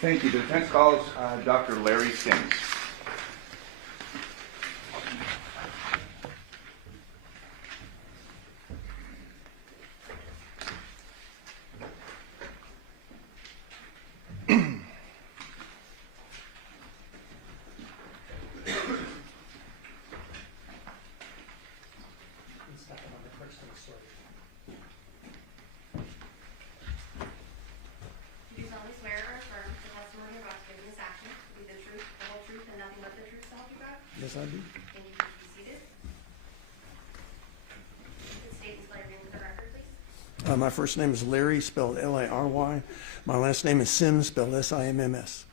Thank you. The defense calls Dr. Larry Sims. Yes, I do. Thank you. Please be seated. Please state and spell your name for the record, please. My first name is Larry, spelled L-A-R-Y. My last name is Sims, spelled S-I-M-M-S.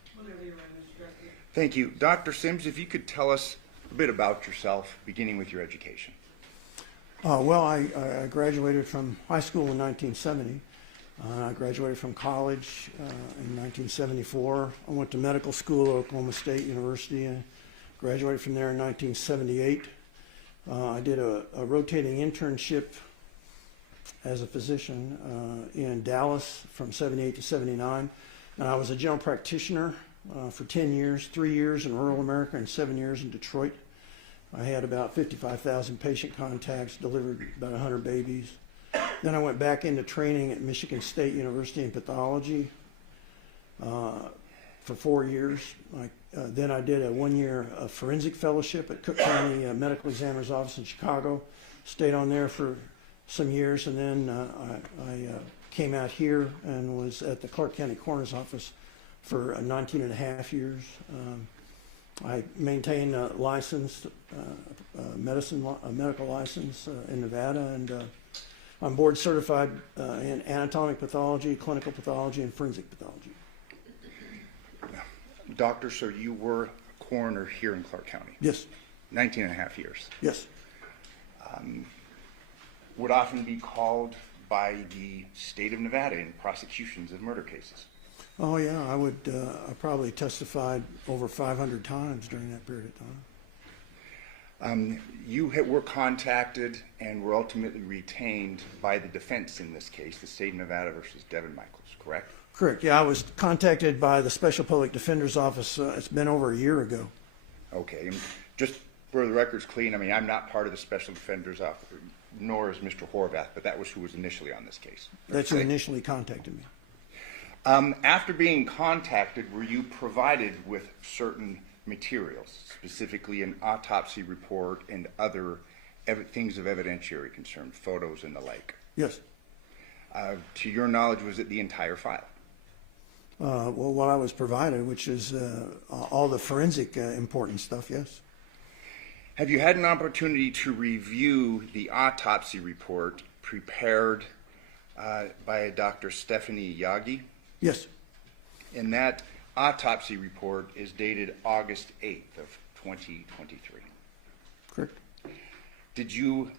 Thank you. Dr. Sims, if you could tell us a bit about yourself, beginning with your education. Well, I graduated from high school in 1970. I graduated from college in 1974. I went to medical school at Oklahoma State University and graduated from there in 1978. I did a rotating internship as a physician in Dallas from 78 to 79. And I was a general practitioner for 10 years, 3 years in rural America and 7 years in Detroit. I had about 55,000 patient contacts, delivered about 100 babies. Then I went back into training at Michigan State University in pathology for 4 years. Then I did a 1 year forensic fellowship at Cook County Medical Examiner's Office in Chicago. Stayed on there for some years, and then I came out here and was at the Clark County Coroner's Office for 19 and a half years. I maintain a licensed medical license in Nevada, and I'm board certified in anatomic pathology, clinical pathology, and forensic pathology. Doctor, so you were a coroner here in Clark County? Yes. 19 and a half years? Yes. Would often be called by the state of Nevada in prosecutions of murder cases? Oh yeah, I probably testified over 500 times during that period of time. You were contacted and were ultimately retained by the defense in this case, the state of Nevada versus Devyn Michaels, correct? Correct. Yeah, I was contacted by the Special Public Defender's Office. It's been over a year ago. Okay, and just for the record's clean, I mean, I'm not part of the Special Defender's Office, nor is Mr. Horvath, but that was who was initially on this case. That's who initially contacted me. After being contacted, were you provided with certain materials, specifically an autopsy report and other things of evidentiary concern, photos and the like? Yes. To your knowledge, was it the entire file? Well, what I was provided, which is all the forensic important stuff, yes. Have you had an opportunity to review the autopsy report prepared by Dr. Stephanie Yagi? Yes. And that autopsy report is dated August 8th of 2023. Correct. Did you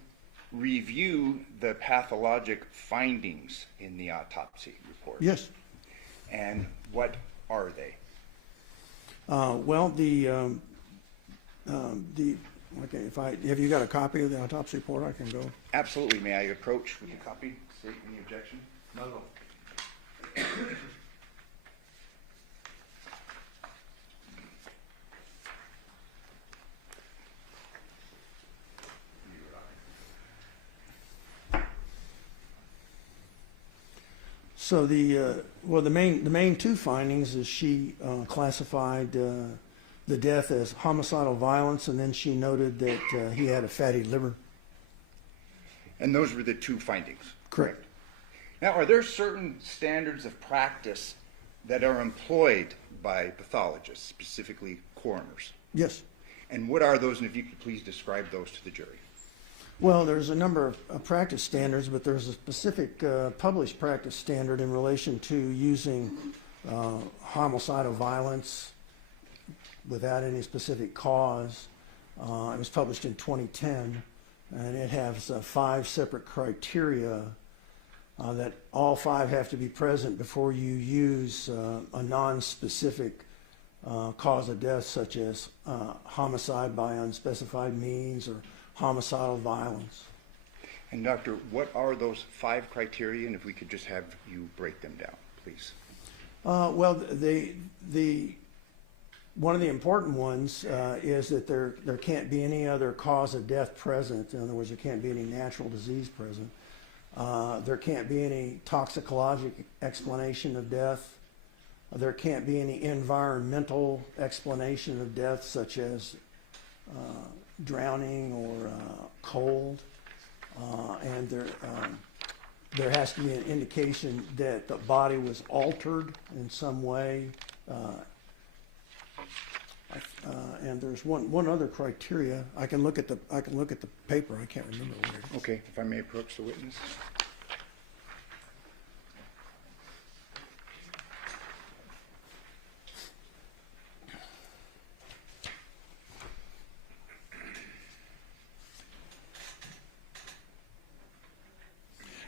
review the pathologic findings in the autopsy report? Yes. And what are they? Well, okay, have you got a copy of the autopsy report? I can go. Absolutely. May I approach with a copy? State any objection? No. So the main two findings is she classified the death as homicidal violence, and then she noted that he had a fatty liver. And those were the two findings? Correct. Now, are there certain standards of practice that are employed by pathologists, specifically coroners? Yes. And what are those, and if you could please describe those to the jury? Well, there's a number of practice standards, but there's a specific published practice standard in relation to using homicidal violence without any specific cause. It was published in 2010, and it has 5 separate criteria that all 5 have to be present before you use a non-specific cause of death, such as homicide by unspecified means or homicidal violence. And doctor, what are those 5 criteria, and if we could just have you break them down, please. Well, one of the important ones is that there can't be any other cause of death present. In other words, there can't be any natural disease present. There can't be any toxicologic explanation of death. There can't be any environmental explanation of death, such as drowning or cold. And there has to be an indication that the body was altered in some way. And there's one other criteria. I can look at the paper. I can't remember what it is. Okay, if I may approach the witness.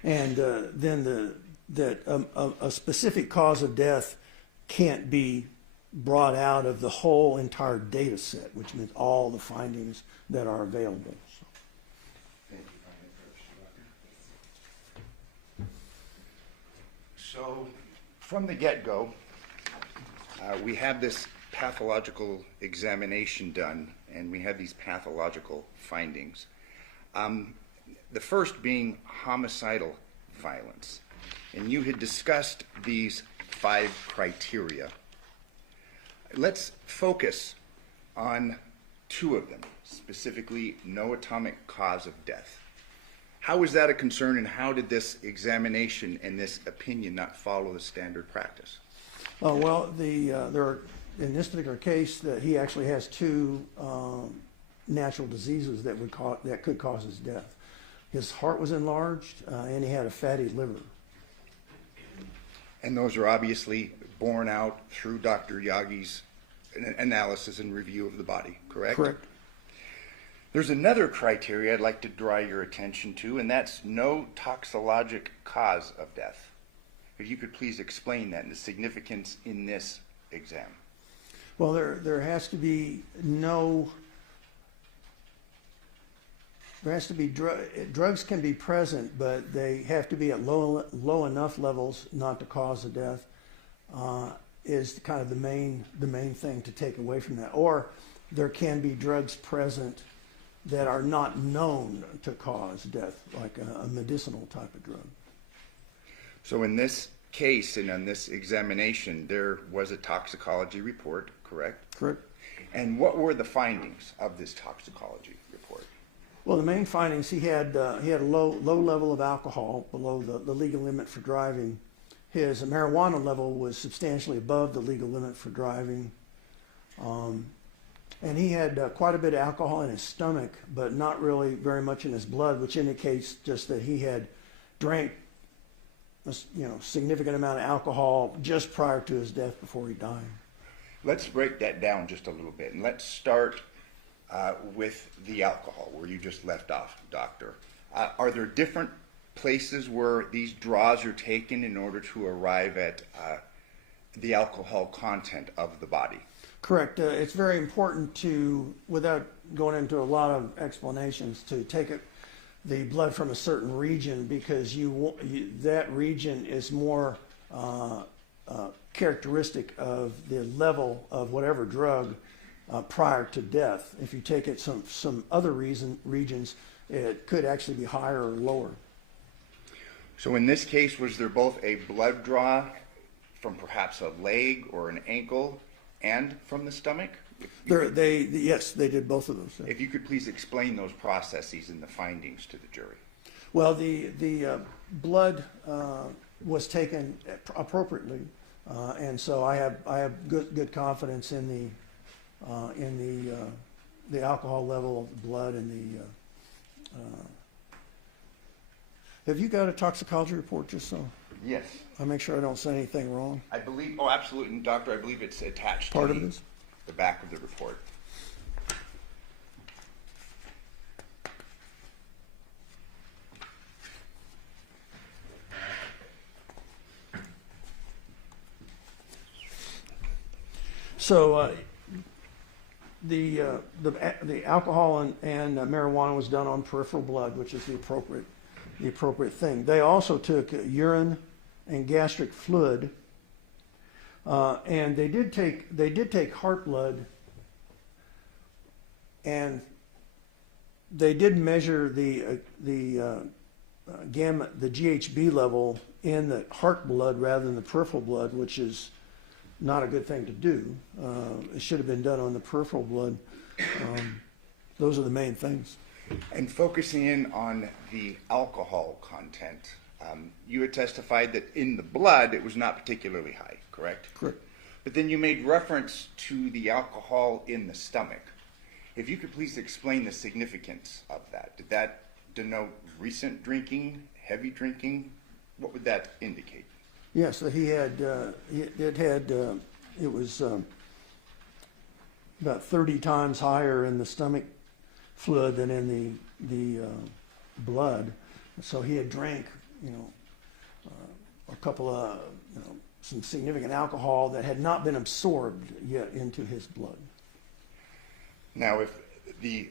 And then a specific cause of death can't be brought out of the whole entire data set, which means all the findings that are available. So, from the get-go, we have this pathological examination done, and we have these pathological findings. The first being homicidal violence. And you had discussed these 5 criteria. Let's focus on 2 of them, specifically no atomic cause of death. How is that a concern, and how did this examination and this opinion not follow the standard practice? Well, there are, in this particular case, that he actually has 2 natural diseases that could cause his death. His heart was enlarged, and he had a fatty liver. And those are obviously borne out through Dr. Yagi's analysis and review of the body, correct? Correct. There's another criteria I'd like to draw your attention to, and that's no toxicologic cause of death. If you could please explain that and the significance in this exam. Well, there has to be drugs can be present, but they have to be at low enough levels not to cause the death. Is kind of the main thing to take away from that. Or there can be drugs present that are not known to cause death, like a medicinal type of drug. So in this case and on this examination, there was a toxicology report, correct? Correct. And what were the findings of this toxicology report? Well, the main findings, he had a low level of alcohol below the legal limit for driving. His marijuana level was substantially above the legal limit for driving. And he had quite a bit of alcohol in his stomach, but not really very much in his blood, which indicates just that he had drank a significant amount of alcohol just prior to his death before he died. Let's break that down just a little bit, and let's start with the alcohol, where you just left off, Doctor. Are there different places where these draws are taken in order to arrive at the alcohol content of the body? Correct. It's very important to, without going into a lot of explanations, to take the blood from a certain region, because that region is more characteristic of the level of whatever drug prior to death. If you take it some other regions, it could actually be higher or lower. So in this case, was there both a blood draw from perhaps a leg or an ankle and from the stomach? Yes, they did both of those things. If you could please explain those processes and the findings to the jury. Well, the blood was taken appropriately, and so I have good confidence in the alcohol level of the blood and the. Have you got a toxicology report, just so Yes. I make sure I don't say anything wrong? I believe, oh, absolutely, Doctor, I believe it's attached Part to of this? the back of the report. So the alcohol and marijuana was done on peripheral blood, which is the appropriate thing. They also took urine and gastric fluid And they did take heart blood, and they did measure the GHB level in the heart blood rather than the peripheral blood, which is not a good thing to do. It should have been done on the peripheral blood. Those are the main things. And focusing in on the alcohol content, you had testified that in the blood it was not particularly high, correct? Correct. But then you made reference to the alcohol in the stomach. If you could please explain the significance of that. Did that denote recent drinking, heavy drinking? What would that indicate? Yes, so it was about 30 times higher in the stomach fluid than in the blood. So he had drank, a couple of, some significant alcohol that had not been absorbed yet into his blood. Now, if the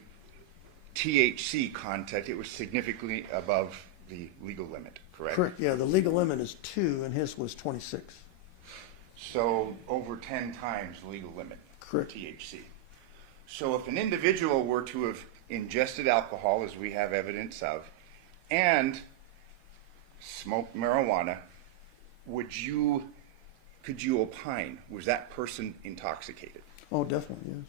THC content, it was significantly above the legal limit, correct? Correct, yeah, the legal limit is 2 and his was 26. So over 10 times the legal limit for Correct. THC. So if an individual were to have ingested alcohol, as we have evidence of, and smoked marijuana, could you opine, was that person intoxicated? Oh, definitely, yes.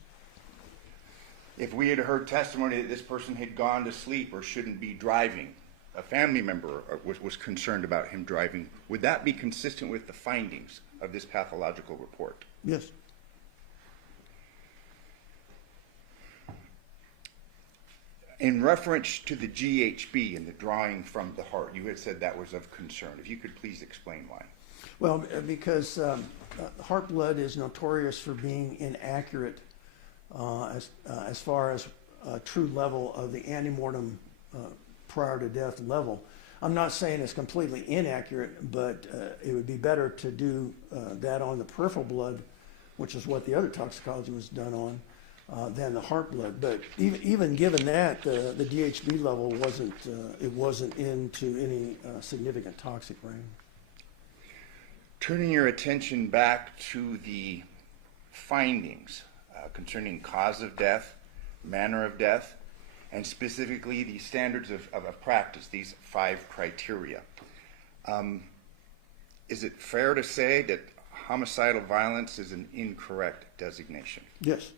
If we had heard testimony that this person had gone to sleep or shouldn't be driving, a family member was concerned about him driving, would that be consistent with the findings of this pathological report? Yes. In reference to the GHB and the drawing from the heart, you had said that was of concern. If you could please explain why. Well, because heart blood is notorious for being inaccurate as far as a true level of the antemortem prior to death level. I'm not saying it's completely inaccurate, but it would be better to do that on the peripheral blood, which is what the other toxicology was done on, than the heart blood. But even given that, the DHB level wasn't into any significant toxic range. Turning your attention back to the findings concerning cause of death, manner of death, and specifically the standards of practice, these 5 criteria. Is it fair to say that homicidal violence is an incorrect designation? Yes.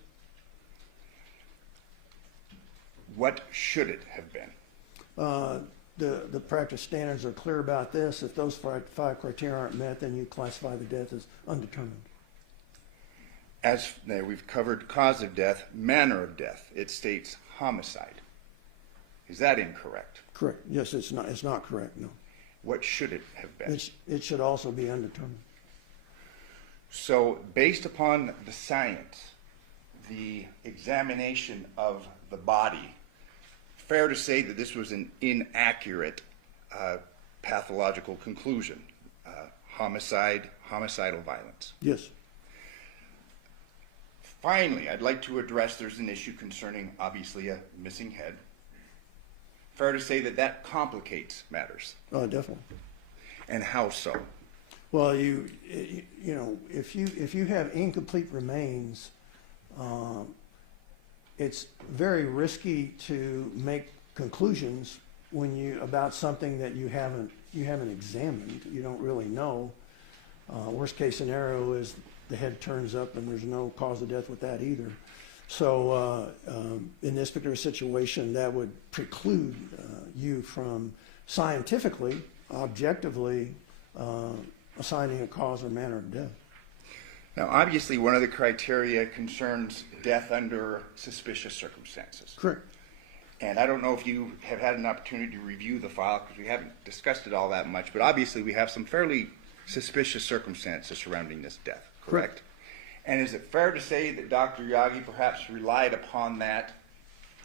What should it have been? The practice standards are clear about this. If those 5 criteria aren't met, then you classify the death as undetermined. As we've covered cause of death, manner of death, it states homicide. Is that incorrect? Correct. Yes, it's not correct, no. What should it have been? It should also be undetermined. So based upon the science, the examination of the body, fair to say that this was an inaccurate pathological conclusion, homicide, homicidal violence. Yes. Finally, I'd like to address there's an issue concerning, obviously, a missing head. Fair to say that that complicates matters. Definitely. And how so? Well, if you have incomplete remains, it's very risky to make conclusions about something that you haven't examined. You don't really know. Worst case scenario is the head turns up and there's no cause of death with that either. So in this particular situation, that would preclude you from scientifically, objectively assigning a cause or manner of death. Now, obviously, one of the criteria concerns death under suspicious circumstances. Correct. And I don't know if you have had an opportunity to review the file because we haven't discussed it all that much, but obviously we have some fairly suspicious circumstances surrounding this death, correct? And is it fair to say that Dr. Yagi perhaps relied upon that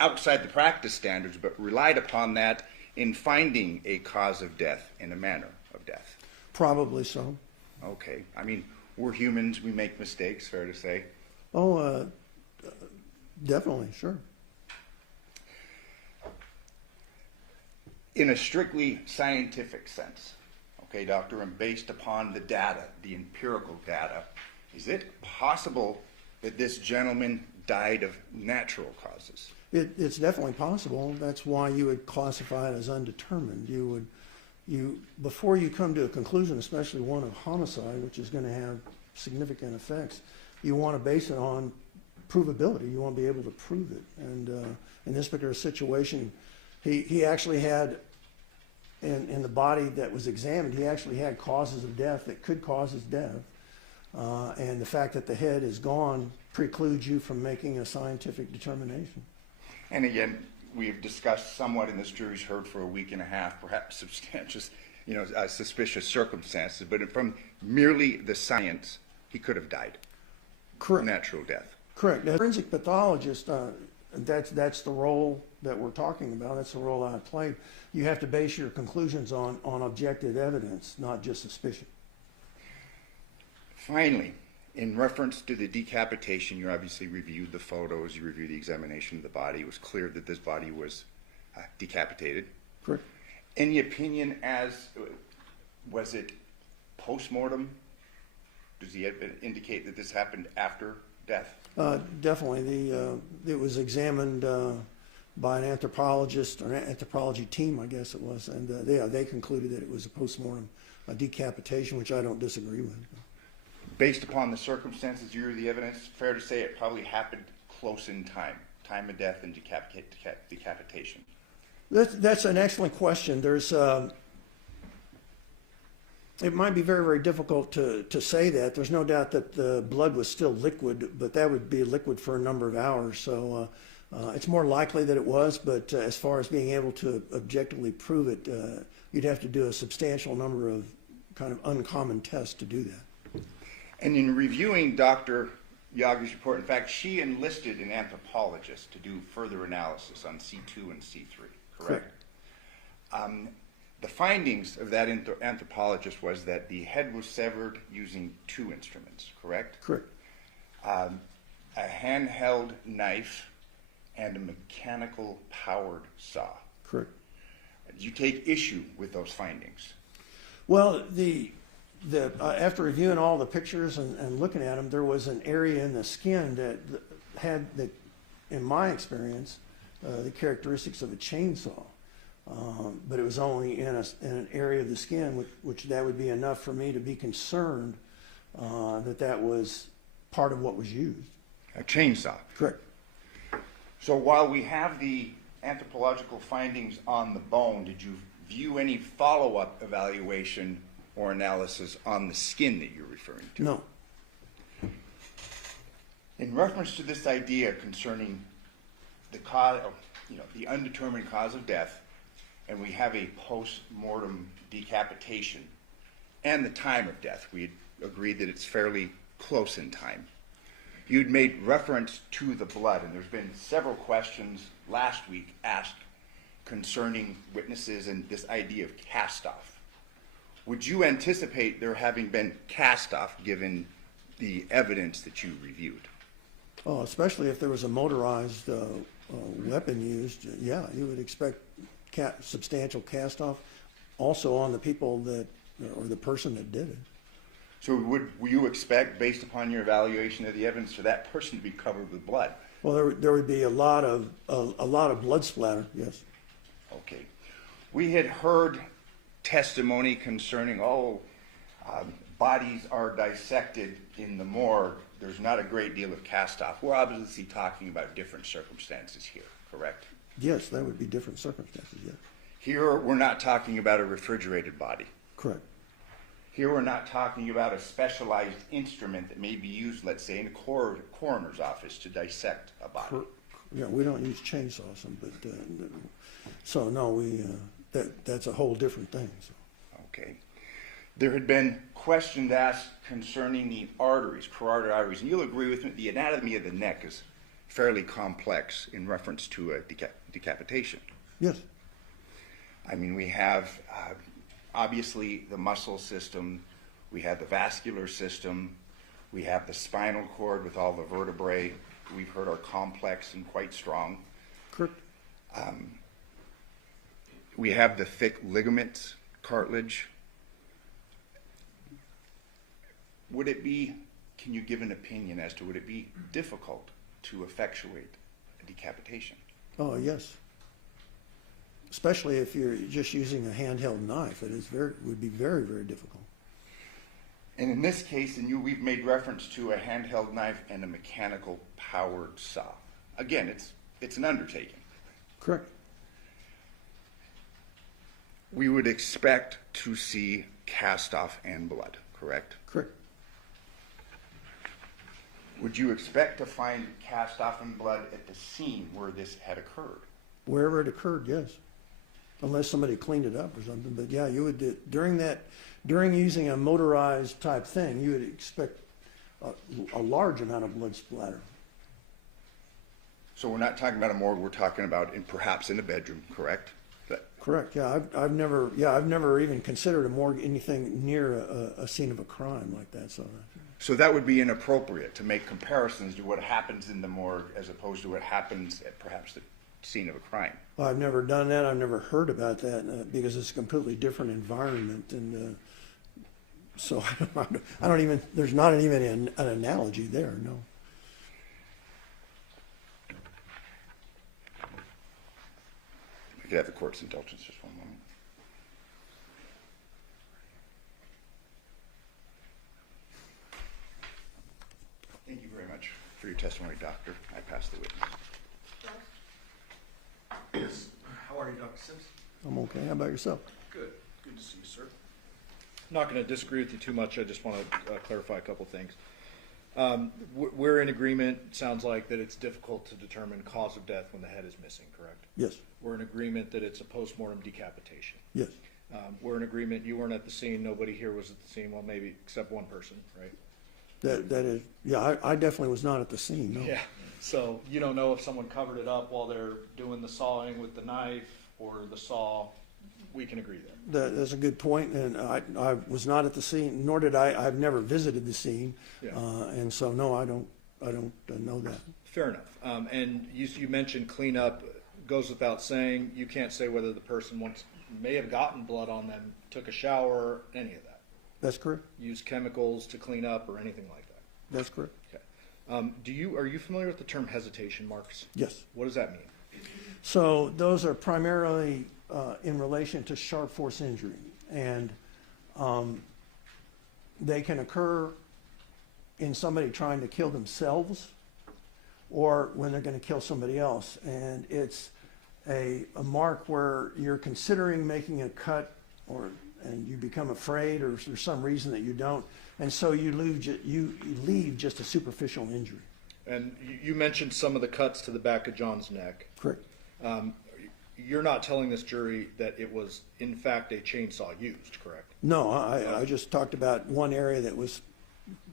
outside the practice standards, but relied upon that in finding a cause of death and a manner of death? Probably so. Okay. I mean, we're humans. We make mistakes, fair to say. Oh, definitely, sure. In a strictly scientific sense, Okay, doctor, and based upon the data, the empirical data, is it possible that this gentleman died of natural causes? It's definitely possible. That's why you would classify it as undetermined. Before you come to a conclusion, especially one of homicide, which is going to have significant effects, you want to base it on provability. You want to be able to prove it. And in this particular situation, he actually had, in the body that was examined, he actually had causes of death that could cause his death. And the fact that the head is gone precludes you from making a scientific determination. And again, we've discussed somewhat in this jury's heard for a week and a half, perhaps suspicious circumstances, but from merely the science, he could have died. Correct. Natural death. Correct. As a forensic pathologist, that's the role that we're talking about. That's the role I played. You have to base your conclusions on objective evidence, not just suspicion. Finally, in reference to the decapitation, you obviously reviewed the photos, you reviewed the examination of the body. It was clear that this body was decapitated. Correct. Any opinion was it post-mortem? Does he indicate that this happened after death? Definitely. It was examined by an anthropologist, or an anthropology team, I guess it was, and they concluded that it was a post-mortem decapitation, which I don't disagree with. Based upon the circumstances, you reviewed the evidence, fair to say it probably happened close in time of death and decapitation. That's an excellent question. It might be very, very difficult to say that. There's no doubt that the blood was still liquid, but that would be liquid for a number of hours. So it's more likely that it was, but as far as being able to objectively prove it, you'd have to do a substantial number of kind of uncommon tests to do that. And in reviewing Dr. Yaga's report, in fact, she enlisted an anthropologist to do further analysis on C2 and C3, correct? The findings of that anthropologist was that the head was severed using two instruments, correct? Correct. A handheld knife and a mechanical powered saw. Correct. Did you take issue with those findings? Well, after reviewing all the pictures and looking at them, there was an area in the skin that had, in my experience, the characteristics of a chainsaw. But it was only in an area of the skin, which that would be enough for me to be concerned that was part of what was used. A chainsaw. Correct. So while we have the anthropological findings on the bone, did you view any follow-up evaluation or analysis on the skin that you're referring to? No. In reference to this idea concerning the cause, the undetermined cause of death, and we have a post-mortem decapitation and the time of death, we agreed that it's fairly close in time. You'd made reference to the blood, and there's been several questions last week asked concerning witnesses and this idea of cast-off. Would you anticipate there having been cast-off given the evidence that you reviewed? Oh, especially if there was a motorized weapon used, yeah, you would expect substantial cast-off also on the people or the person that did it. So would you expect, based upon your evaluation of the evidence, for that person to be covered with blood? Well, there would be a lot of blood splatter, yes. Okay. We had heard testimony concerning, bodies are dissected in the morgue. There's not a great deal of cast-off. We're obviously talking about different circumstances here, correct? Yes, that would be different circumstances, yes. Here, we're not talking about a refrigerated body. Correct. Here, we're not talking about a specialized instrument that may be used, let's say, in a coroner's office to dissect a body. Yeah, we don't use chainsaws, but so no, that's a whole different thing. So. Okay. There had been questions asked concerning the arteries, carotid arteries, and you'll agree with me, the anatomy of the neck is fairly complex in reference to a decapitation. Yes. I mean, we have obviously the muscle system, we have the vascular system, we have the spinal cord with all the vertebrae we've heard are complex and quite strong. Correct. We have the thick ligaments, cartilage. Can you give an opinion as to would it be difficult to effectuate a decapitation? Oh, yes. Especially if you're just using a handheld knife, would be very, very difficult. And in this case, we've made reference to a handheld knife and a mechanical powered saw. Again, it's an undertaking. Correct. We would expect to see cast off and blood, correct? Correct. Would you expect to find cast off and blood at the scene where this had occurred? Wherever it occurred, yes. Unless somebody cleaned it up or something. But yeah, you would, during using a motorized type thing, you would expect a large amount of blood splatter. So we're not talking about a morgue, we're talking about perhaps in a bedroom, correct? Correct. Yeah, I've never even considered a morgue anything near a scene of a crime like that. So that would be inappropriate to make comparisons to what happens in the morgue as opposed to what happens at perhaps the scene of a crime. Well, I've never done that. I've never heard about that because it's a completely different environment, and so I don't even. There's not even an analogy there. No. I could have the court's indulgence just one moment. Thank you very much for your testimony, doctor. I pass the witness. Yes. How are you, Dr. Sims? I'm okay. How about yourself? Good. Good to see you, sir. I'm not going to disagree with you too much. I just want to clarify a couple things. We're in agreement, sounds like, that it's difficult to determine cause of death when the head is missing, correct? Yes. We're in agreement that it's a postmortem decapitation. Yes. We're in agreement you weren't at the scene, nobody here was at the scene, well, maybe except one person, right? That is. Yeah, I definitely was not at the scene. No. Yeah. So you don't know if someone covered it up while they're doing the sawing with the knife or the saw. We can agree there. That's a good point, and I was not at the scene, nor did I. I've never visited the scene, Yeah. And so no, I don't know that. Fair enough. And you mentioned cleanup. Goes without saying, you can't say whether the person may have gotten blood on them, took a shower, any of that. That's correct. Use chemicals to clean up or anything like that. That's correct. Okay. Are you familiar with the term hesitation marks? Yes. What does that mean? So those are primarily in relation to sharp force injury, and they can occur in somebody trying to kill themselves or when they're going to kill somebody else. And it's a mark where you're considering making a cut and you become afraid or there's some reason that you don't. And so you leave just a superficial injury. And you mentioned some of the cuts to the back of John's neck. Correct. You're not telling this jury that it was, in fact, a chainsaw used, correct? No, I just talked about one area that was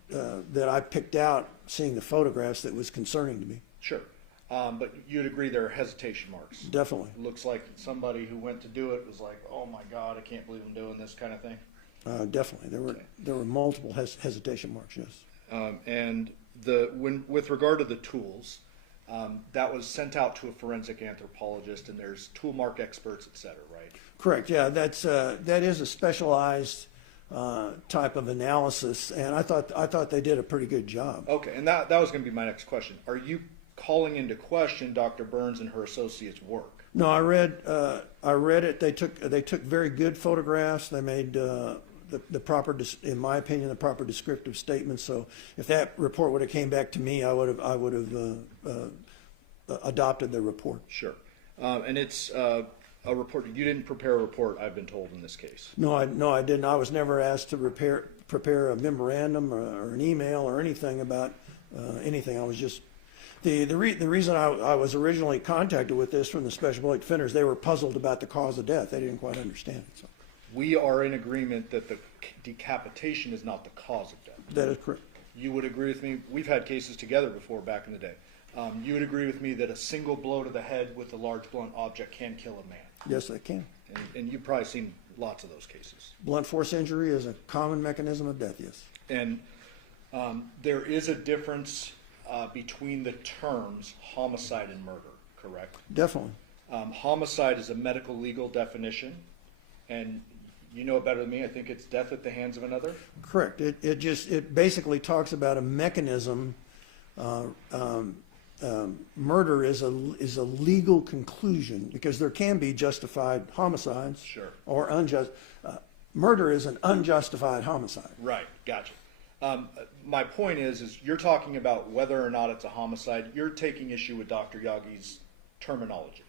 that I picked out, seeing the photographs, that was concerning to me. Sure. But you'd agree there are hesitation marks. Definitely. Looks like somebody who went to do it was like, oh my God, I can't believe I'm doing this kind of thing. Definitely. There were multiple hesitation marks, yes. And with regard to the tools, that was sent out to a forensic anthropologist, and there's tool mark experts, et cetera, right? Correct. Yeah, that is a specialized type of analysis, and I thought they did a pretty good job. Okay, and that was going to be my next question. Are you calling into question Dr. Burns and her associates' work? No, I read it. They took very good photographs. They made the proper, in my opinion, the proper descriptive statements. So if that report would have came back to me, I would have adopted the report. Sure. And it's a report. You didn't prepare a report, I've been told, in this case. No, I didn't. I was never asked to prepare a memorandum or an email or anything about anything. I was just the reason I was originally contacted with this from the special public defenders. They were puzzled about the cause of death. They didn't quite understand it. So. We are in agreement that the decapitation is not the cause of death. That is correct. You would agree with me? We've had cases together before back in the day. You would agree with me that a single blow to the head with a large blunt object can kill a man? Yes, I can. And you've probably seen lots of those cases. Blunt force injury is a common mechanism of death, yes. And there is a difference between the terms homicide and murder, correct? Definitely. Homicide is a medical legal definition, and you know it better than me, I think it's death at the hands of another. Correct. It basically talks about a mechanism. Murder is a legal conclusion because there can be justified homicides. Sure. Or unjust. Murder is an unjustified homicide. Right, gotcha. My point is you're talking about whether or not it's a homicide. You're taking issue with Dr. Yagi's terminology.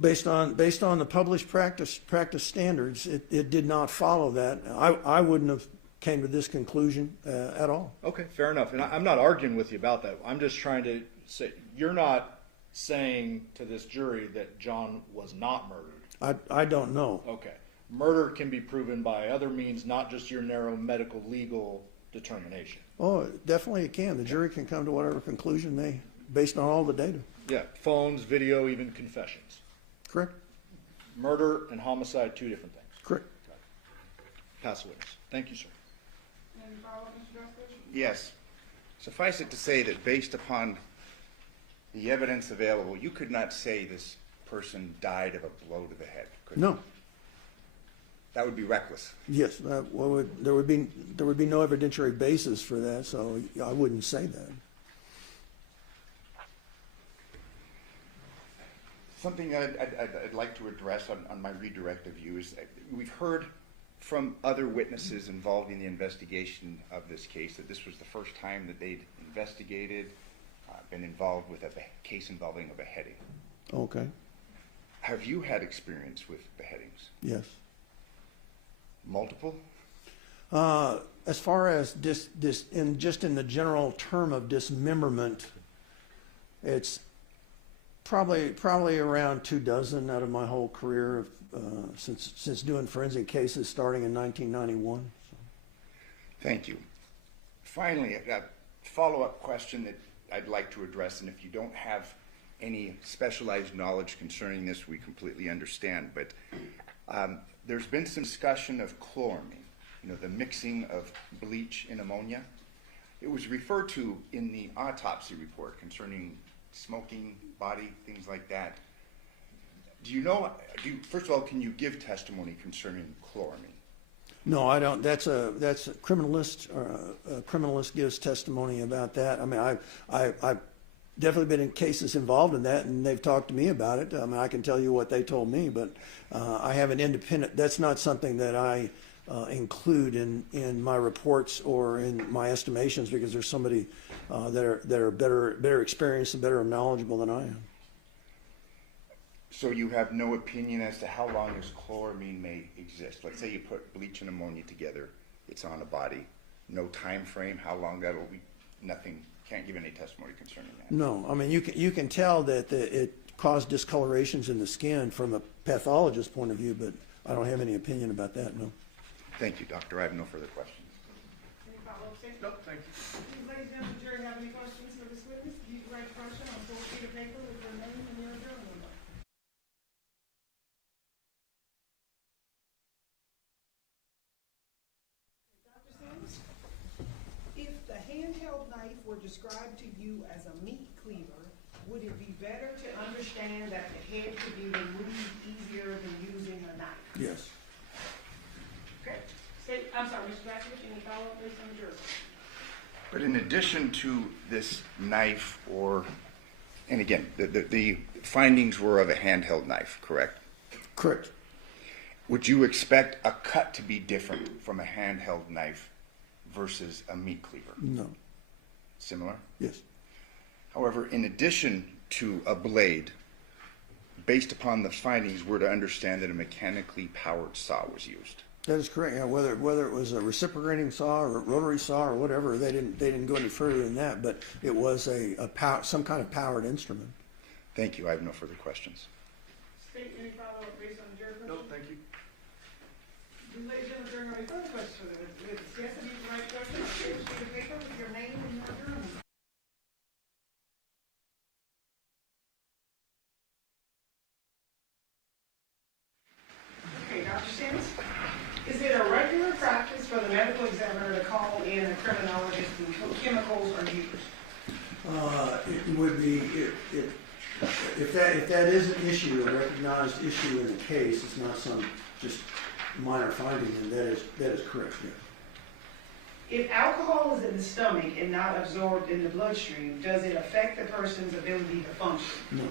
Based on the published practice standards, it did not follow that. I wouldn't have came to this conclusion at all. Okay, fair enough. And I'm not arguing with you about that. I'm just trying to say, you're not saying to this jury that John was not murdered. I don't know. Okay. Murder can be proven by other means, not just your narrow medical legal determination. Oh, definitely it can. The jury can come to whatever conclusion they, based on all the data. Yeah, phones, video, even confessions. Correct? Murder and homicide, two different things. Correct. Pass the witness. Thank you, sir. Any follow-up, Mr. Justice? Yes. Suffice it to say that based upon the evidence available, you could not say this person died of a blow to the head, could you? No. That would be reckless. Yes. There would be no evidentiary basis for that, so I wouldn't say that. Something I'd like to address on my redirect of you is that we've heard from other witnesses involved in the investigation of this case that this was the first time that they'd investigated, been involved with a case involving a beheading. Okay. Have you had experience with beheadings? Yes. Multiple? As far as just in the general term of dismemberment, it's probably around 24 out of my whole career since doing forensic cases starting in 1991. So. Thank you. Finally, a follow-up question that I'd like to address, and if you don't have any specialized knowledge concerning this, we completely understand, but there's been some discussion of chloramine, the mixing of bleach and ammonia. It was referred to in the autopsy report concerning smoking, body, things like that. First of all, can you give testimony concerning chloramine? No, I don't. That's a criminalist. A criminalist gives testimony about that. I mean, I've definitely been in cases involved in that, and they've talked to me about it. I mean, I can tell you what they told me, but I have an independent. That's not something that I include in my reports or in my estimations because there's somebody that are better experienced and better knowledgeable than I am. So you have no opinion as to how long this chloramine may exist? Let's say you put bleach and ammonia together, it's on a body. No time frame, how long that will be? Nothing. Can't give any testimony concerning that. No, I mean you can tell that it caused discolorations in the skin from a pathologist's point of view, but I don't have any opinion about that. No. Thank you, Doctor. I have no further questions. Any follow-up, sir? No, thank you. Ladies and gentlemen, the jury have any questions for this witness? Do you write a question on 4 sheet of paper with your name and your jury number? Dr. Sims, if the handheld knife were described to you as a meat cleaver, would it be better to understand that the head could be removed easier than using a knife? Yes. Okay. I'm sorry, Mr. Jackson, any follow-up based on the jury? But in addition to this knife and again, the findings were of a handheld knife, correct? Correct. Would you expect a cut to be different from a handheld knife versus a meat cleaver? No. Similar? Yes. However, in addition to a blade, based upon the findings, we're to understand that a mechanically powered saw was used. That is correct. Yeah, whether it was a reciprocating saw or a rotary saw or whatever, they didn't go any further than that. But it was some kind of powered instrument. Thank you. I have no further questions. State any follow-up based on the jury question? No, thank you. Do ladies and gentlemen, have any further questions for the witness? Yes, if you write a question on 4 sheet of paper with your name and your jury number. Okay, Dr. Sims, is it a regular practice for the medical examiner to call in a criminologist when chemicals are used? It would be if that is an issue, a recognized issue in the case. It's not some just minor finding, and that is correct, yes. If alcohol is in the stomach and not absorbed in the bloodstream, does it affect the person's ability to function? No.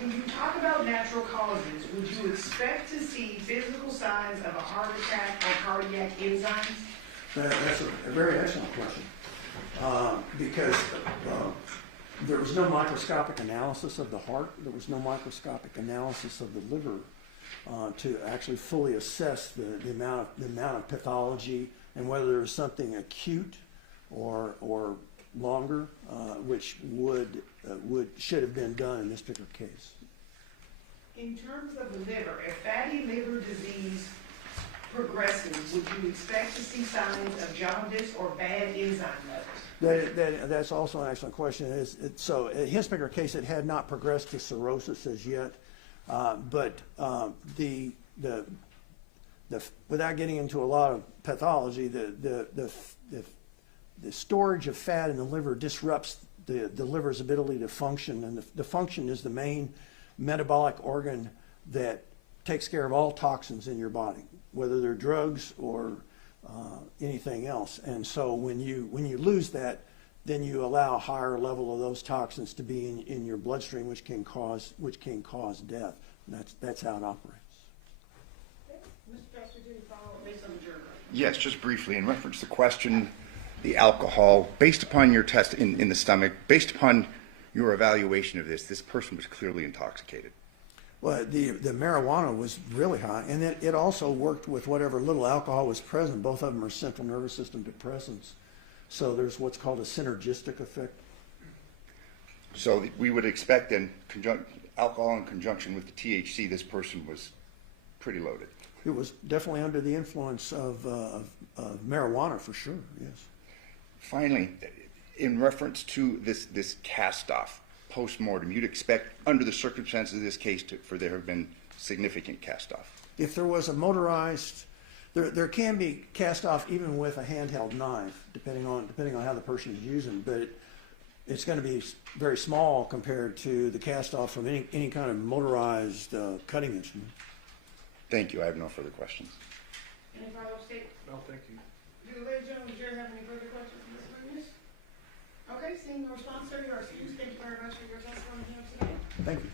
When you talk about natural causes, would you expect to see physical signs of a heart attack or cardiac enzymes? That's a very excellent question. Because there was no microscopic analysis of the heart, there was no microscopic analysis of the liver to actually fully assess the amount of pathology and whether there was something acute or longer, which should have been done in this particular case. In terms of the liver, if fatty liver disease progresses, would you expect to see signs of jaundice or bad enzyme levels? That's also an excellent question. So in his particular case, it had not progressed to cirrhosis as yet, but without getting into a lot of pathology, the storage of fat in the liver disrupts the liver's ability to function, and the function is the main metabolic organ that takes care of all toxins in your body, whether they're drugs or anything else. And so when you lose that, then you allow a higher level of those toxins to be in your bloodstream, which can cause death. And that's how it operates. Mr. Pastor, do you follow up based on the jury? Yes, just briefly, in reference to the question, the alcohol, based upon your test in the stomach, based upon your evaluation of this person was clearly intoxicated. Well, the marijuana was really high, and it also worked with whatever little alcohol was present. Both of them are central nervous system depressants. So there's what's called a synergistic effect. So we would expect then alcohol in conjunction with the THC, this person was pretty loaded. It was definitely under the influence of marijuana for sure, yes. Finally, in reference to this cast-off post-mortem, you'd expect under the circumstances of this case for there have been significant cast-off. If there was a motorized, there can be cast-off even with a handheld knife, depending on how the person is using, but it's going to be very small compared to the cast-off from any kind of motorized cutting instrument. Thank you. I have no further questions. Any follow-up statement? No, thank you. Do the ladies and gentlemen of the jury have any further questions for this witness? Okay, seeing no response, sir, you are excused. Thank you very much for your testimony here today. Thank you.